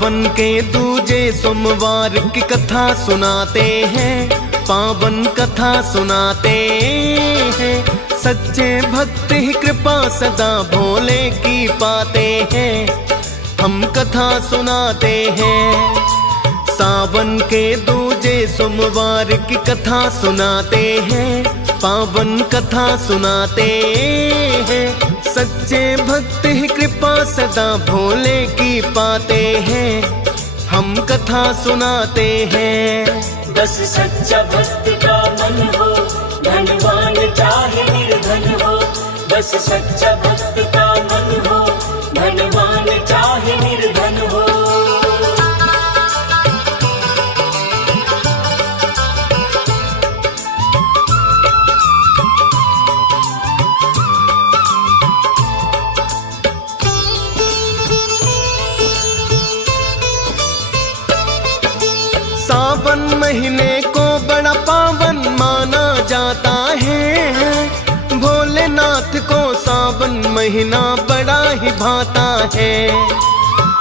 सावन के दूजे सोमवार की कथा सुनाते हैं, पावन कथा सुनाते हैं। सच्चे भक्त ही कृपा सदा भोले की पाते हैं, हम कथा सुनाते हैं। सावन के दूजे सोमवार की कथा सुनाते हैं, पावन कथा सुनाते हैं। सच्चे भक्त ही कृपा सदा भोले की पाते हैं, हम कथा सुनाते हैं। बस सच्चा भक्त का मन हो, धनवान चाहे निर्धन हो। बस सच्चा भक्त का मन हो, धनवान चाहे निर्धन हो। सावन महीने को बड़ा पावन माना जाता है, भोलेनाथ को सावन महीना बड़ा ही भाता है।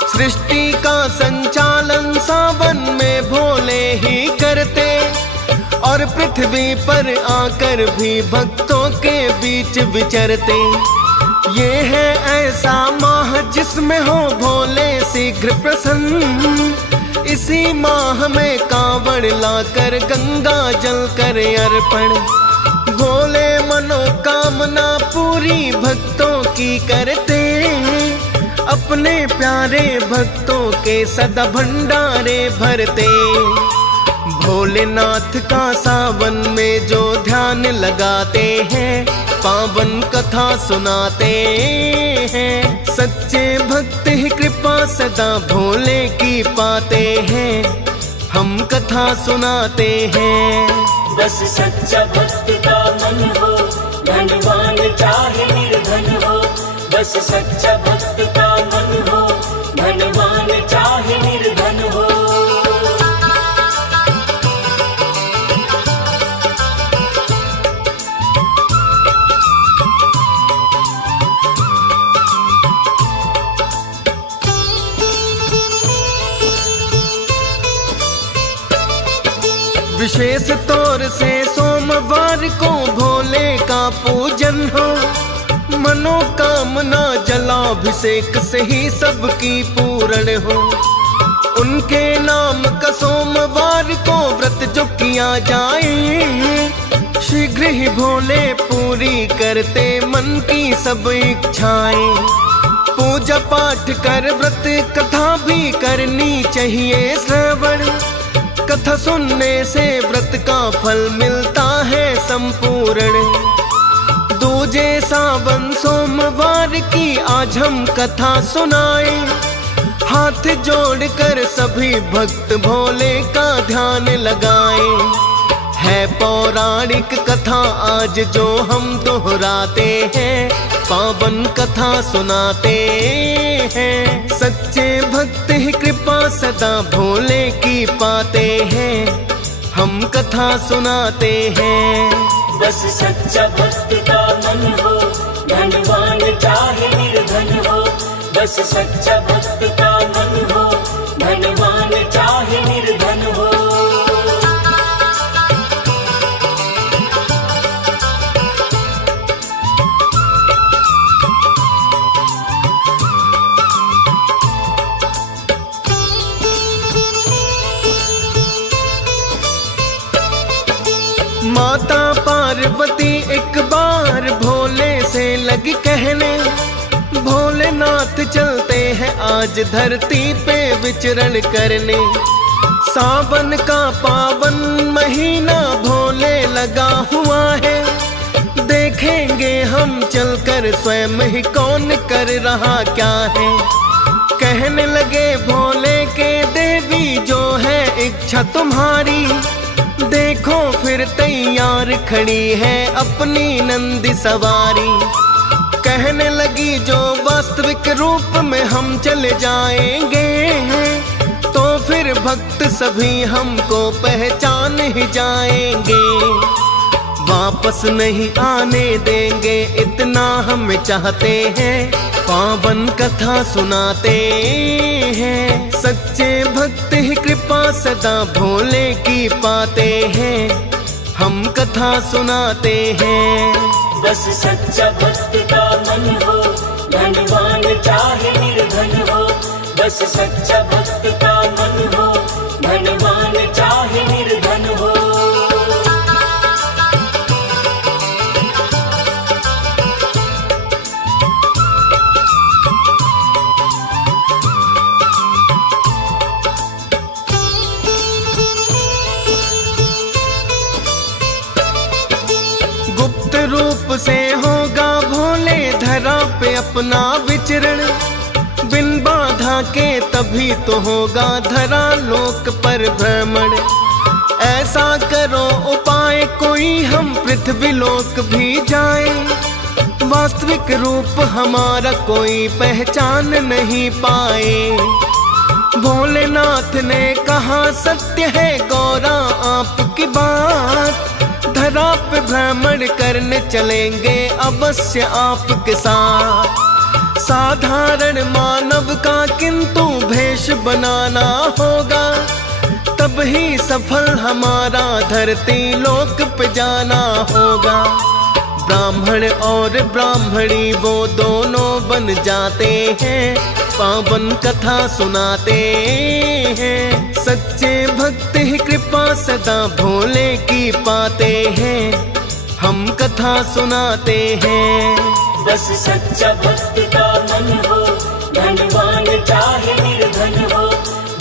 सृष्टि का संचालन सावन में भोले ही करते, और पृथ्वी पर आकर भी भक्तों के बीच विचरते। ये है ऐसा माह जिसमें हो भोले शीघ्र प्रसन्न, इसी माह में कांवड़ लाकर गंगा जल कर अर्पण। भोले मनोकामना पूरी भक्तों की करते, अपने प्यारे भक्तों के सदा भंडारे भरते। भोलेनाथ का सावन में जो ध्यान लगाते हैं, पावन कथा सुनाते हैं। सच्चे भक्त ही कृपा सदा भोले की पाते हैं, हम कथा सुनाते हैं। बस सच्चा भक्त का मन हो, धनवान चाहे निर्धन हो। बस सच्चा भक्त का मन हो, धनवान चाहे निर्धन हो। विशेष तौर से सोमवार को भोले का पूजन हो, मनोकामना जलाभिषेक से ही सबकी पूर्ण हो। उनके नाम का सोमवार को व्रत जो किया जाए, शीघ्र ही भोले पूरी करते मन की सब इच्छाएं। पूजा पाठ कर व्रत कथा भी करनी चाहिए श्रवण, कथा सुनने से व्रत का फल मिलता है संपूर्ण। दूजे सावन सोमवार की आज हम कथा सुनाए, हाथ जोड़कर सभी भक्त भोले का ध्यान लगाए। है पौराणिक कथा आज जो हम दोहराते हैं, पावन कथा सुनाते हैं। सच्चे भक्त ही कृपा सदा भोले की पाते हैं, हम कथा सुनाते हैं। बस सच्चा भक्त का मन हो, धनवान चाहे निर्धन हो। बस सच्चा भक्त का मन हो, धनवान चाहे निर्धन हो। माता पार्वती एक बार भोले से लगी कहने, भोलेनाथ चलते हैं आज धरती पे विचरण करने। सावन का पावन महीना भोले लगा हुआ है, देखेंगे हम चलकर स्वयं ही कौन कर रहा क्या है। कहने लगे भोले के देवी जो है इच्छा तुम्हारी, देखो फिर तैयार खड़ी है अपनी नंदी सवारी। कहने लगी जो वास्तविक रूप में हम चले जाएंगे, तो फिर भक्त सभी हमको पहचान ही जाएंगे। वापस नहीं आने देंगे इतना हम चाहते हैं, पावन कथा सुनाते हैं, सच्चे भक्त ही कृपा सदा भोले की पाते हैं। हम कथा सुनाते हैं। बस सच्चा भक्त का मन हो, धनवान चाहे निर्धन हो। बस सच्चा भक्त का मन हो, धनवान चाहे निर्धन हो। गुप्त रूप से होगा भोले धरा पे अपना विचरण, बिन बाधा के तभी तो होगा धरा लोक पर भ्रमण। ऐसा करो उपाय कोई हम पृथ्वी लोक भी जाए, वास्तविक रूप हमारा कोई पहचान नहीं पाए। भोलेनाथ ने कहा सत्य है गौरा आपकी बात, धरा पे भ्रमण करने चलेंगे अवश्य आपके साथ। साधारण मानव का किंतु भेष बनाना होगा, तब ही सफल हमारा धरती लोक पे जाना होगा। ब्राह्मण और ब्राह्मणी वो दोनों बन जाते हैं, पावन कथा सुनाते हैं। सच्चे भक्त ही कृपा सदा भोले की पाते हैं। हम कथा सुनाते हैं। बस सच्चा भक्त का मन हो, धनवान चाहे निर्धन हो।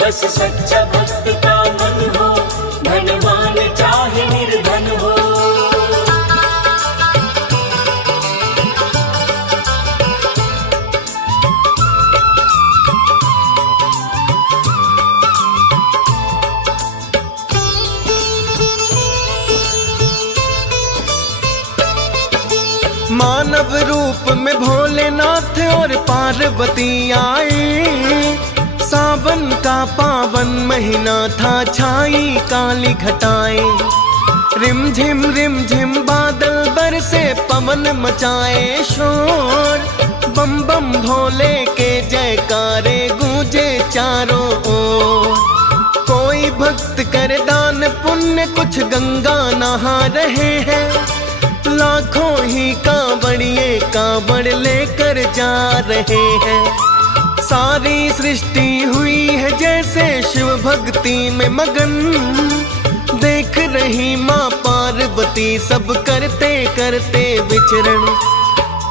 बस सच्चा भक्त का मन हो, धनवान चाहे निर्धन हो। मानव रूप में भोलेनाथ और पार्वती आए, सावन का पावन महीना था छाई काली घटाएं। रिम झिम बादल बरसे पवन मचाए शोर, बम बम भोले के जयकारे गूंजे चारों ओर। कोई भक्त कर दान पुण्य कुछ गंगा नहा रहे हैं, लाखों ही कांवड़िए कांवड़ लेकर जा रहे हैं। सारी सृष्टि हुई है जैसे शिव भक्ति में मगन, देख रही माँ पार्वती सब करते करते विचरण।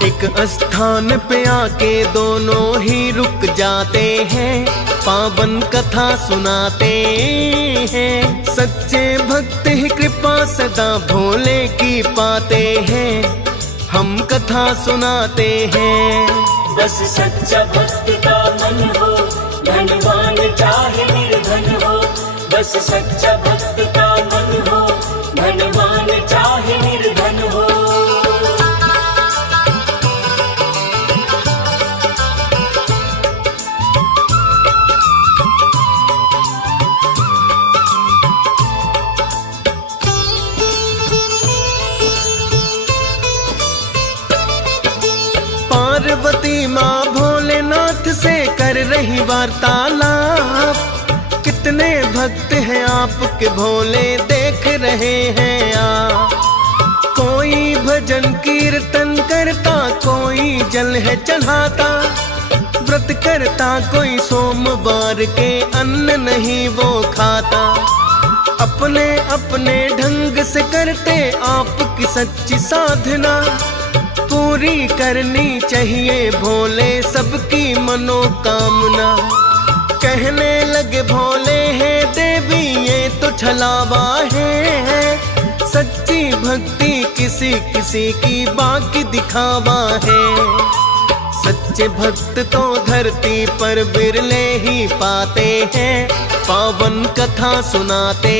एक स्थान पे आके दोनों ही रुक जाते हैं, पावन कथा सुनाते हैं। सच्चे भक्त ही कृपा सदा भोले की पाते हैं। हम कथा सुनाते हैं। बस सच्चा भक्त का मन हो, धनवान चाहे निर्धन हो। बस सच्चा भक्त का मन हो, धनवान चाहे निर्धन हो। पार्वती माँ भोलेनाथ से कर रही वार्तालाप, कितने भक्त हैं आपके भोले देख रहे हैं आप। कोई भजन कीर्तन करता, कोई जल है चढ़ाता, व्रत करता कोई सोमवार के अन्न नहीं वो खाता। अपने अपने ढंग से करते आपकी सच्ची साधना, पूरी करनी चाहिए भोले सबकी मनोकामना। कहने लगे भोले है देवी ये तो छलावा है, सच्ची भक्ति किसी किसी की बाकी दिखावा है। सच्चे भक्त तो धरती पर बिरले ही पाते हैं, पावन कथा सुनाते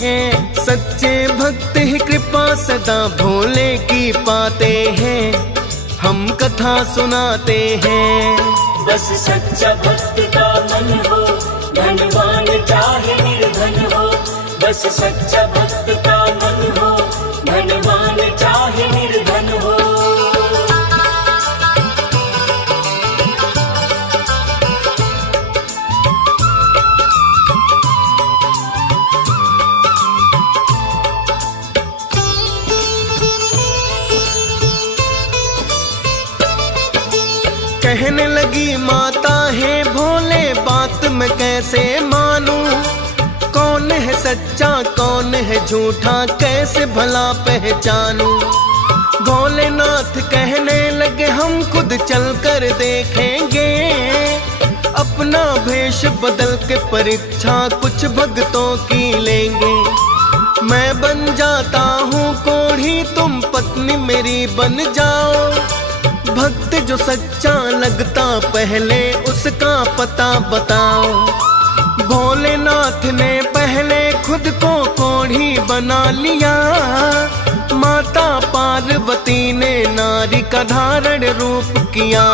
हैं। सच्चे भक्त ही कृपा सदा भोले की पाते हैं। हम कथा सुनाते हैं। बस सच्चा भक्त का मन हो, धनवान चाहे निर्धन हो। बस सच्चा भक्त का मन हो, धनवान चाहे निर्धन हो। कहने लगी माता है भोले बात मैं कैसे मानूं, कौन है सच्चा कौन है झूठा कैसे भला पहचानूं। भोलेनाथ कहने लगे हम खुद चल कर देखेंगे, अपना भेष बदल के परीक्षा कुछ भक्तों की लेंगे। मैं बन जाता हूँ कोढ़ी तुम पत्नी मेरी बन जाओ, भक्त जो सच्चा लगता पहले उसका पता बताओ। भोलेनाथ ने पहले खुद को कोढ़ी बना लिया, माता पार्वती ने नारी का धारण रूप किया।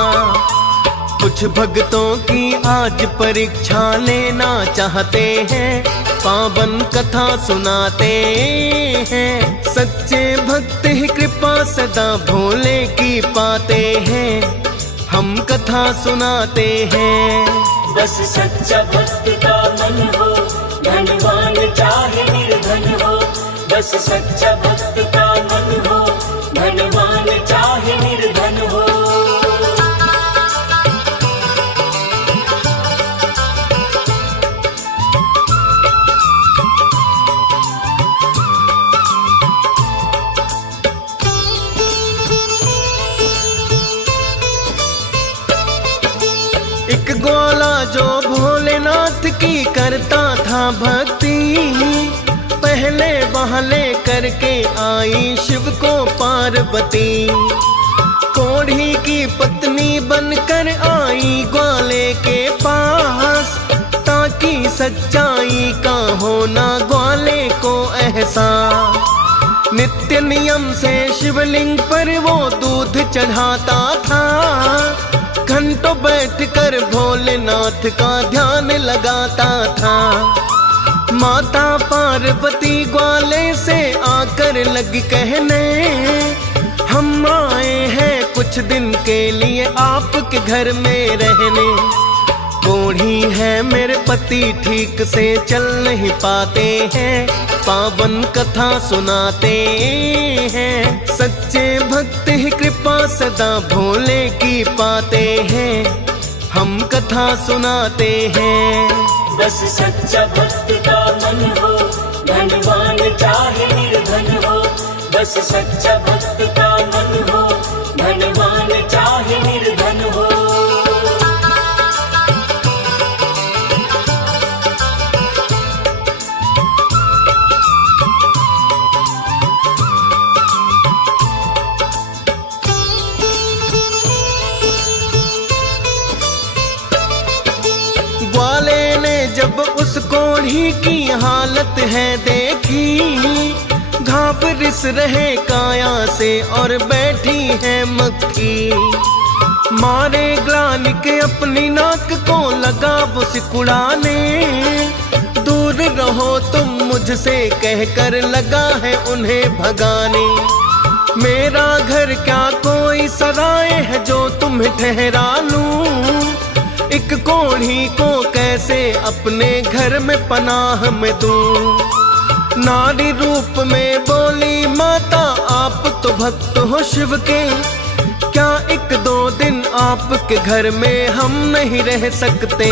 कुछ भक्तों की आज परीक्षा लेना चाहते हैं, पावन कथा सुनाते हैं। सच्चे भक्त ही कृपा सदा भोले की पाते हैं, हम कथा सुनाते हैं। बस सच्चा भक्त का मन हो, धनवान चाहे निर्धन हो। बस सच्चा भक्त का मन हो, धनवान चाहे निर्धन हो। एक ग्वाला जो भोलेनाथ की करता था भक्ति, पहले वहाँ ले करके आई शिव को पार्वती। कोढ़ी की पत्नी बनकर आई ग्वाले के पास, ताकि सच्चाई का होना ग्वाले को एहसास। नित्य नियम से शिवलिंग पर वो दूध चढ़ाता था, घंटों बैठकर भोलेनाथ का ध्यान लगाता था। माता पार्वती ग्वाले से आकर लगी कहने, हम आए हैं कुछ दिन के लिए आपके घर में रहने। कोढ़ी है मेरे पति ठीक से चल नहीं पाते हैं, पावन कथा सुनाते हैं। सच्चे भक्त ही कृपा सदा भोले की पाते हैं, हम कथा सुनाते हैं। बस सच्चा भक्त का मन हो, धनवान चाहे निर्धन हो। बस सच्चा भक्त का मन हो, धनवान चाहे निर्धन हो। ग्वाले ने जब उस कोढ़ी की हालत है देखी, घाबरिस रहे काया से और बैठी है मक्खी। मारे ग्लानि के अपनी नाक को लगा वो सिकुड़ाने, दूर रहो तुम मुझसे कहकर लगा है उन्हें भगाने। मेरा घर क्या कोई सराय है जो तुम्हें ठहरा लूं, एक कोढ़ी को कैसे अपने घर में पनाह में दूं। नारी रूप में बोली माता आप तो भक्त हो शिव के, क्या एक दो दिन आपके घर में हम नहीं रह सकते।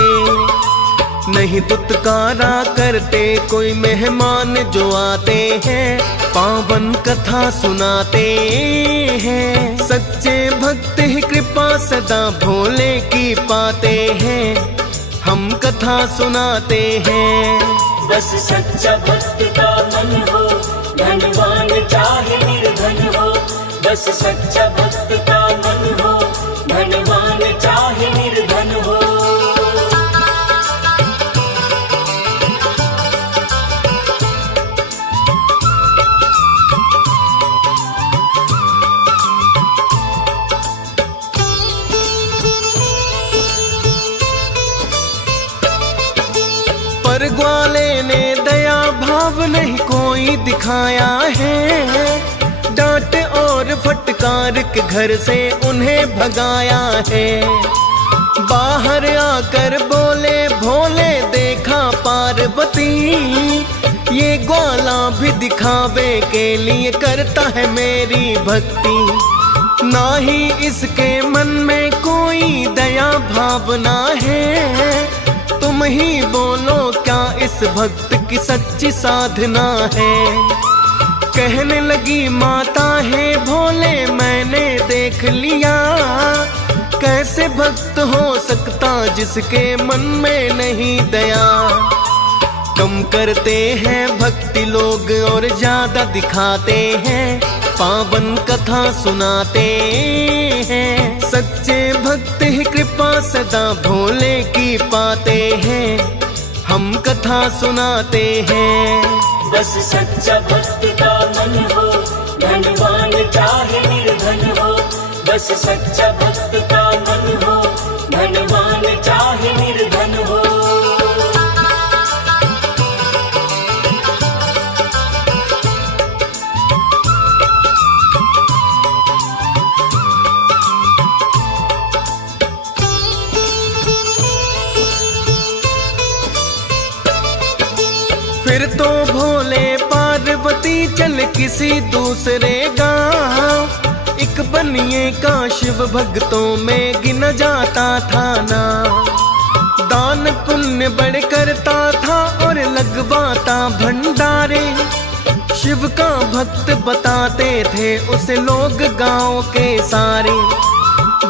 नहीं दुत्कारा करते कोई मेहमान जो आते हैं, पावन कथा सुनाते हैं। सच्चे भक्त ही कृपा सदा भोले की पाते हैं, हम कथा सुनाते हैं। बस सच्चा भक्त का मन हो, धनवान चाहे निर्धन हो। बस सच्चा भक्त का मन हो, धनवान चाहे निर्धन हो। पर ग्वाले ने दया भाव नहीं कोई दिखाया है, डांट और फटकार के घर से उन्हें भगाया है। बाहर आकर बोले भोले देखा पार्वती, ये ग्वाला भी दिखावे के लिए करता है मेरी भक्ति। ना ही इसके मन में कोई कोई दया भावना है? तुम ही बोलो क्या इस भक्त की सच्ची साधना है? कहने लगी माता है भोले मैंने देख लिया, कैसे भक्त हो सकता जिसके मन में नहीं दया। कम करते हैं भक्ति लोग और ज्यादा दिखाते हैं, पावन कथा सुनाते हैं। सच्चे भक्त ही कृपा सदा भोले की पाते हैं, हम कथा सुनाते हैं। बस सच्चा भक्त का मन हो, धनवान चाहे निर्धन हो। बस सच्चा भक्त का मन हो, धनवान चाहे निर्धन हो। फिर तो भोले पार्वती चल किसी दूसरे गांव, एक बनिए का शिव भक्तों में गिना जाता था ना। दान पुण्य बड़े करता था और लगवाता भंडारे, शिव का भक्त बताते थे उसे लोग गांव के सारे।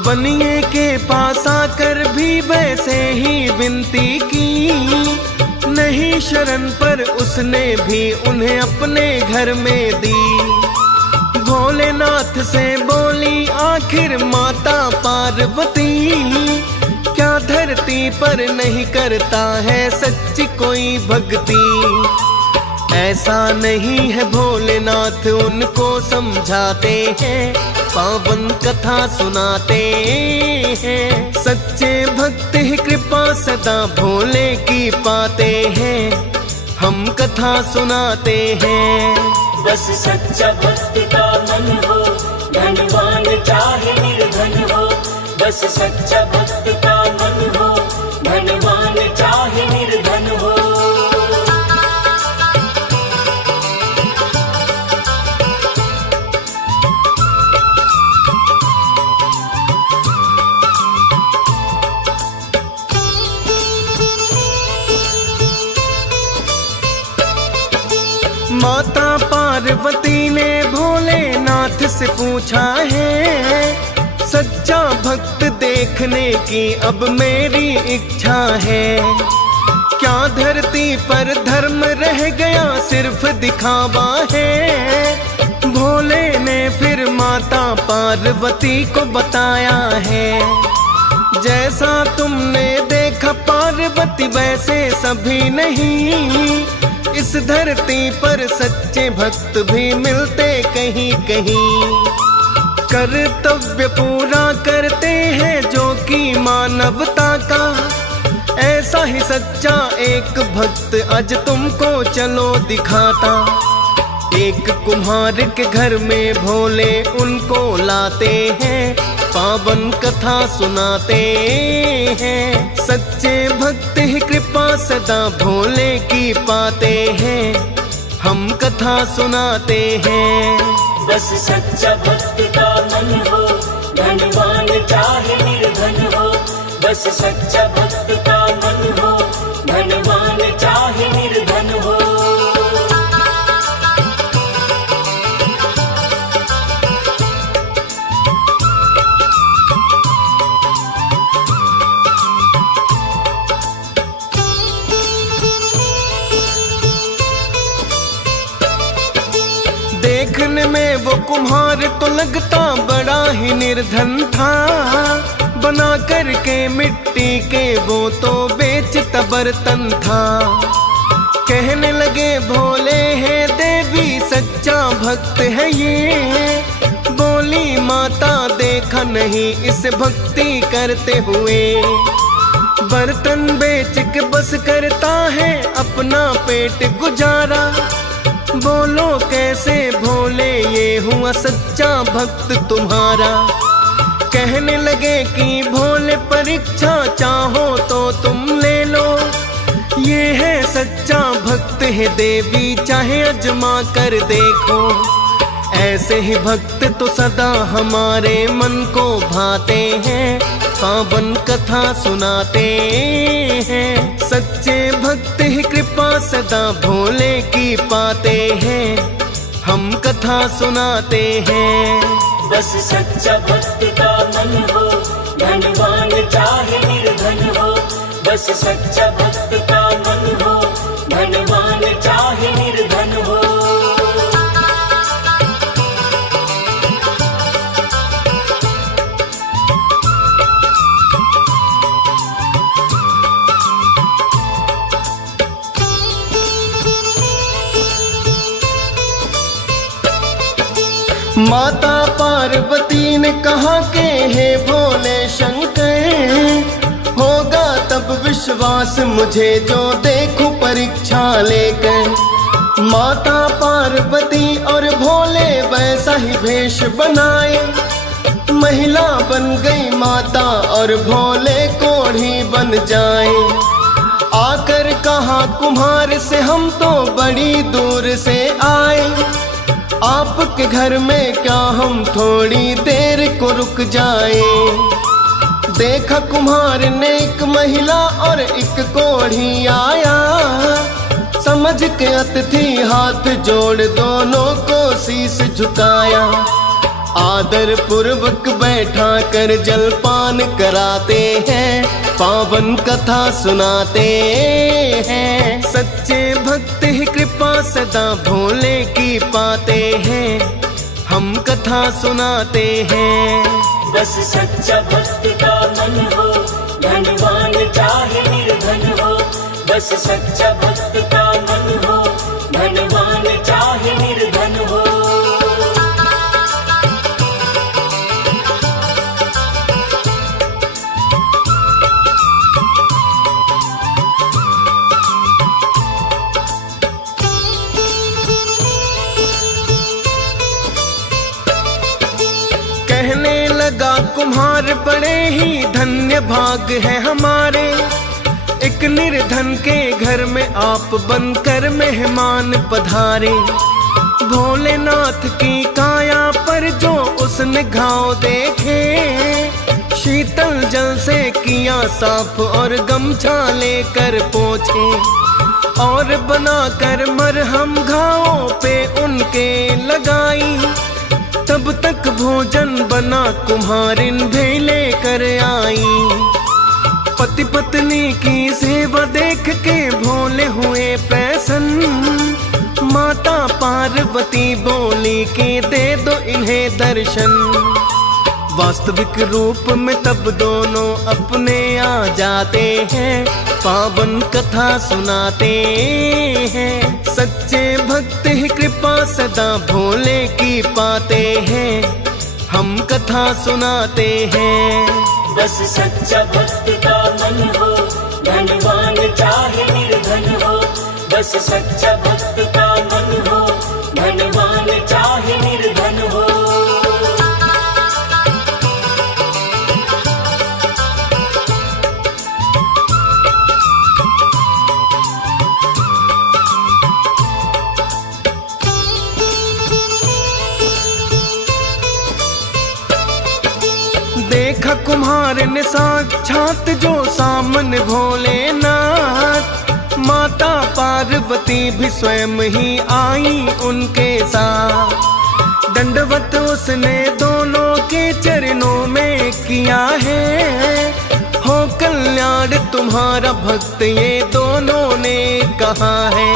बनिए के पास आकर भी वैसे ही विनती की, नहीं शरण पर उसने भी उन्हें अपने घर में दी। भोलेनाथ से बोली आखिर माता पार्वती, क्या धरती पर नहीं करता है सच्ची कोई भक्ति? ऐसा नहीं है भोलेनाथ उनको समझाते हैं, पावन कथा सुनाते हैं। सच्चे भक्त ही कृपा सदा भोले की पाते हैं, हम कथा सुनाते हैं। बस सच्चा भक्त का मन हो, धनवान चाहे निर्धन हो। बस सच्चा भक्त का मन हो, धनवान चाहे निर्धन हो। माता पार्वती ने भोलेनाथ से पूछा है, सच्चा भक्त देखने की अब मेरी इच्छा है। क्या धरती पर धर्म रह गया सिर्फ दिखावा है? भोले ने फिर माता पार्वती को बताया है, जैसा तुमने देखा पार्वती वैसे सभी नहीं। इस धरती पर सच्चे भक्त भी मिलते कहीं कहीं, कर्तव्य पूरा करते हैं जो कि मानवता का। ऐसा ही सच्चा एक भक्त आज तुमको चलो दिखाता। एक कुम्हार के घर में भोले उनको लाते हैं, पावन कथा सुनाते हैं। सच्चे भक्त ही कृपा सदा भोले की पाते हैं, हम कथा सुनाते हैं। बस सच्चा भक्त का मन हो, धनवान चाहे निर्धन हो। बस सच्चा भक्त का मन हो, धनवान चाहे निर्धन हो। देखने में वो कुम्हार तो लगता बड़ा ही निर्धन था, बना करके मिट्टी के वो तो बेचता बर्तन था। कहने लगे भोले है देवी सच्चा भक्त है ये, बोली माता देखा नहीं इसे भक्ति करते हुए। बर्तन बेच के बस करता है अपना पेट गुजारा, बोलो कैसे भोले ये हुआ सच्चा भक्त तुम्हारा। कहने लगे कि भोले परीक्षा चाहो तो तुम ले लो, ये है सच्चा भक्त है देवी चाहे अजमा कर देखो। ऐसे ही भक्त तो सदा हमारे मन को भाते हैं, पावन कथा सुनाते हैं। सच्चे भक्त ही कृपा सदा भोले की पाते हैं, हम कथा सुनाते हैं। बस सच्चा भक्त का मन हो, धनवान चाहे निर्धन हो। बस सच्चा भक्त का मन हो, धनवान चाहे निर्धन हो। माता पार्वती ने कहा के हे भोले शंकर, होगा तब विश्वास मुझे जो देखूं परीक्षा लेकर। माता पार्वती और भोले वैसा ही भेष बनाए, महिला बन गई माता और भोले कोढ़ी बन जाए। आकर कहा कुम्हार से हम तो बड़ी दूर से आए, आपके घर में क्या हम थोड़ी देर को रुक जाए। देखा कुम्हार ने एक महिला और एक कोढ़ी आया, समझ के अतिथि हाथ जोड़ दोनों को शीश झुकाया। आदर पूर्वक बैठा कर जलपान कराते हैं, पावन कथा सुनाते हैं। सच्चे भक्त ही कृपा सदा भोले की पाते हैं, हम कथा सुनाते हैं। बस सच्चा भक्त का मन हो, धनवान चाहे निर्धन हो। बस सच्चा भक्त का मन हो, धनवान चाहे निर्धन हो। कहने लगा कुम्हार बड़े ही धन्य भाग है हमारे, एक निर्धन के घर में आप बनकर मेहमान पधारे। भोलेनाथ की काया पर जो उसने घाव देखे, शीतल जल से किया साफ और गमछा लेकर पोंछे, और बनाकर मरहम घावों पे उनके लगाई। तब तक भोजन बना कुम्हारिन भी लेकर आई। पति पत्नी की सेवा देख के भोले हुए प्रसन्न, माता पार्वती बोली कि दे दो इन्हें दर्शन। वास्तविक रूप में तब दोनों अपने आ जाते हैं, पावन कथा सुनाते हैं। सच्चे भक्त ही कृपा सदा भोले की पाते हैं, हम कथा सुनाते हैं। बस सच्चा भक्त का मन हो, धनवान चाहे निर्धन हो। बस सच्चा भक्त का मन हो, धनवान चाहे निर्धन हो। देखा कुम्हार ने साक्षात जो सामने भोलेनाथ, माता पार्वती भी स्वयं ही आई उनके साथ। दंडवत उसने दोनों के चरणों में किया है, हो कल्याण तुम्हारा भक्त ये दोनों ने कहा है।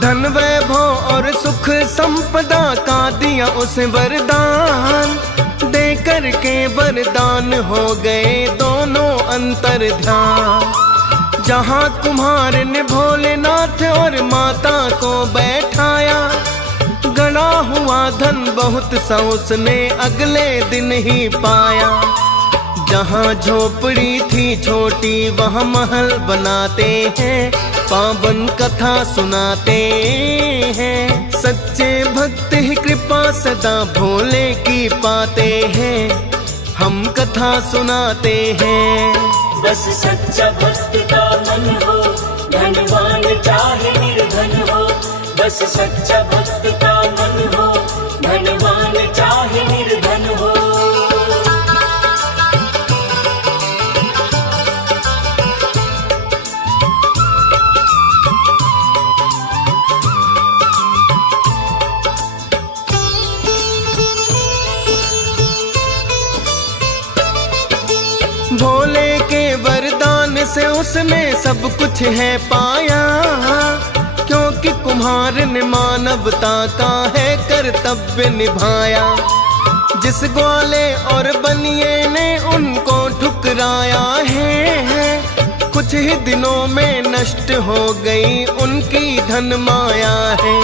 धन वैभव और सुख संपदा का दिया उसे वरदान, दे करके वरदान हो गए दोनों अंतर ध्यान। जहाँ कुम्हार ने भोलेनाथ और माता को बैठाया, गड़ा हुआ धन बहुत सा उसने अगले दिन ही पाया। जहाँ झोपड़ी थी छोटी वहाँ महल बनाते हैं, पावन कथा सुनाते हैं। सच्चे भक्त ही कृपा सदा भोले की पाते हैं, हम कथा सुनाते हैं। बस सच्चा भक्त का मन हो, धनवान चाहे निर्धन हो। बस सच्चा भक्त का मन हो, धनवान चाहे निर्धन हो। भोले के वरदान से उसने सब कुछ है पाया, क्योंकि कुम्हार ने मानवता का है कर्तव्य निभाया। जिस ग्वाले और बनिए ने उनको ठुकराया है, कुछ ही दिनों में नष्ट हो गई उनकी धन माया है।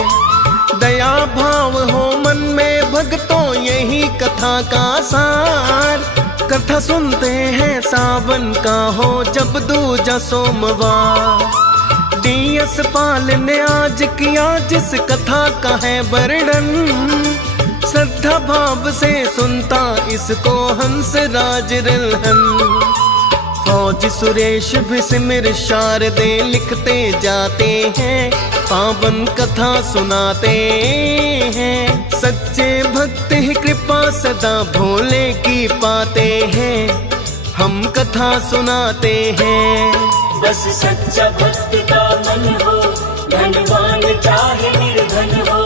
दया भाव हो मन में भक्तों, यही कथा का सार। कथा सुनते हैं सावन का हो जब दूजा सोमवार। डीएस पाल ने आज किया जिस कथा का है वर्णन, श्रद्धा भाव से सुनता इसको हंस राज रल्हन। फौज सुरेश भी सिमर शारदे लिखते जाते हैं, पावन कथा सुनाते हैं। सच्चे भक्त ही कृपा सदा भोले की पाते हैं, हम कथा सुनाते हैं। बस सच्चा भक्त का मन हो, धनवान चाहे निर्धन हो।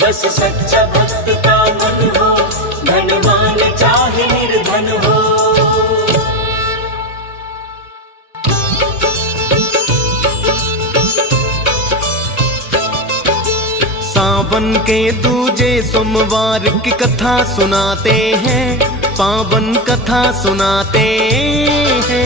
बस सच्चा भक्त का मन हो, धनवान चाहे निर्धन हो। सावन के दूजे सोमवार की कथा सुनाते हैं, पावन कथा सुनाते हैं।